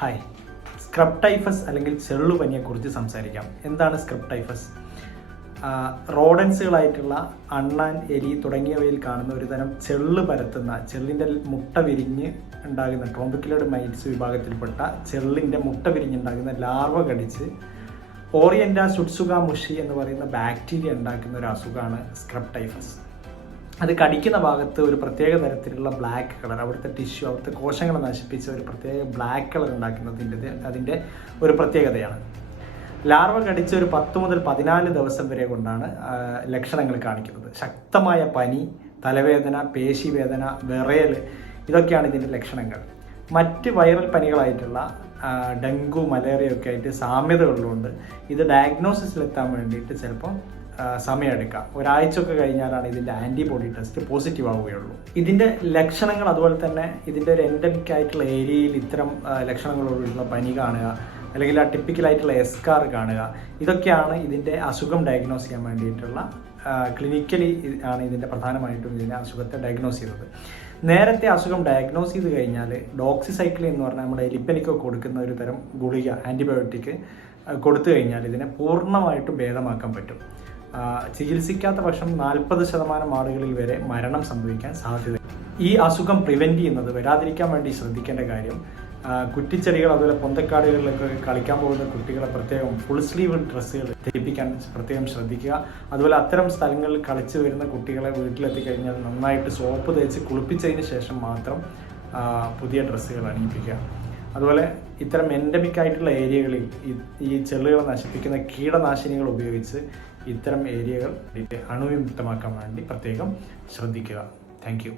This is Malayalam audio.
ഹായ്, സ്ക്രബ് ടൈഫസ് അല്ലെങ്കിൽ ചെള്ളുപനിയെക്കുറിച്ച് സംസാരിക്കാം. എന്താണ് സ്ക്രബ് ടൈഫസ്? റോഡൻസുകളായിട്ടുള്ള അണ്ണാൻ, എലി തുടങ്ങിയവയിൽ കാണുന്ന ഒരു തരം ചെള്ള് പരത്തുന്ന, ചെള്ളിൻ്റെ മുട്ട വിരിഞ്ഞ് ഉണ്ടാകുന്ന ട്രോംബിക്കുലോയിഡ് മൈറ്റ്സ് വിഭാഗത്തിൽപ്പെട്ട ചെള്ളിൻ്റെ മുട്ട വിരിഞ്ഞുണ്ടാകുന്ന ലാർവ കടിച്ച് ഓറിയൻറ്റ സുട്സുക മുഷി എന്ന് പറയുന്ന ബാക്ടീരിയ ഉണ്ടാക്കുന്ന ഒരു അസുഖമാണ് സ്ക്രബ് ടൈഫസ്. അത് കടിക്കുന്ന ഭാഗത്ത് ഒരു പ്രത്യേക തരത്തിലുള്ള ബ്ലാക്ക് കളർ, അവിടുത്തെ ടിഷ്യൂ, അവിടുത്തെ കോശങ്ങളെ നശിപ്പിച്ച ഒരു പ്രത്യേക ബ്ലാക്ക് കളർ ഉണ്ടാക്കുന്നതിൻ്റെ അതിൻ്റെ ഒരു പ്രത്യേകതയാണ്. ലാർവ കടിച്ച് ഒരു 10 മുതൽ 14 ദിവസം വരെ കൊണ്ടാണ് ലക്ഷണങ്ങൾ കാണിക്കുന്നത്. ശക്തമായ പനി, തലവേദന, പേശിവേദന, വിറയൽ, ഇതൊക്കെയാണ് ഇതിൻ്റെ ലക്ഷണങ്ങൾ. മറ്റ് വൈറൽ പനികളായിട്ടുള്ള ഡെങ്കു, മലേറിയ ഒക്കെ ആയിട്ട് സാമ്യതകളുണ്ട്. ഇത് ഡയഗ്നോസിസിലെത്താൻ വേണ്ടിയിട്ട് ചിലപ്പോൾ സമയമെടുക്കാം. ഒരാഴ്ചയൊക്കെ കഴിഞ്ഞാലാണ് ഇതിൻ്റെ ആൻറ്റിബോഡി ടെസ്റ്റ് പോസിറ്റീവ് ആവുകയുള്ളൂ. ഇതിൻ്റെ ലക്ഷണങ്ങൾ, അതുപോലെ തന്നെ ഇതിൻ്റെ ഒരു എൻഡമിക് ആയിട്ടുള്ള ഏരിയയിൽ ഇത്തരം ലക്ഷണങ്ങളോടുള്ള പനി കാണുക, അല്ലെങ്കിൽ ആ ടിപ്പിക്കലായിട്ടുള്ള എസ്കാർ കാണുക, ഇതൊക്കെയാണ് ഇതിൻ്റെ അസുഖം ഡയഗ്നോസ് ചെയ്യാൻ വേണ്ടിയിട്ടുള്ള ക്ലിനിക്കലി ആണ് ഇതിൻ്റെ പ്രധാനമായിട്ടും ഇതിൻ്റെ അസുഖത്തെ ഡയഗ്നോസ് ചെയ്തത്. നേരത്തെ അസുഖം ഡയഗ്നോസ് ചെയ്ത് കഴിഞ്ഞാൽ ഡോക്സിസൈക്ലിൻ എന്ന് പറഞ്ഞാൽ നമ്മുടെ എലിപ്പനിക്കൊക്കെ കൊടുക്കുന്ന ഒരു തരം ഗുളിക, ആൻറ്റിബയോട്ടിക് കൊടുത്തു കഴിഞ്ഞാൽ ഇതിനെ പൂർണ്ണമായിട്ടും ഭേദമാക്കാൻ പറ്റും. ചികിത്സിക്കാത്ത പക്ഷം 40% ആളുകളിൽ വരെ മരണം സംഭവിക്കാൻ സാധ്യത. ഈ അസുഖം പ്രിവെൻറ്റ് ചെയ്യുന്നത്, വരാതിരിക്കാൻ വേണ്ടി ശ്രദ്ധിക്കേണ്ട കാര്യം, കുറ്റിച്ചെടികൾ, അതുപോലെ പൊന്തക്കാടുകളിലൊക്കെ കളിക്കാൻ പോകുന്ന കുട്ടികളെ പ്രത്യേകം ഫുൾ സ്ലീവ് ഡ്രസ്സുകൾ ധരിപ്പിക്കാൻ പ്രത്യേകം ശ്രദ്ധിക്കുക. അതുപോലെ അത്തരം സ്ഥലങ്ങളിൽ കളിച്ചു വരുന്ന കുട്ടികളെ വീട്ടിലെത്തിക്കഴിഞ്ഞാൽ നന്നായിട്ട് സോപ്പ് തേച്ച് കുളിപ്പിച്ചതിന് ശേഷം മാത്രം പുതിയ ഡ്രസ്സുകൾ അണിയിപ്പിക്കുക. അതുപോലെ ഇത്തരം എൻഡമിക് ആയിട്ടുള്ള ഏരിയകളിൽ ഈ ചെള്ളുകളെ നശിപ്പിക്കുന്ന കീടനാശിനികൾ ഉപയോഗിച്ച് ഇത്തരം ഏരിയകൾ അണുവിമുക്തമാക്കാൻ വേണ്ടി പ്രത്യേകം ശ്രദ്ധിക്കുക. Thank you.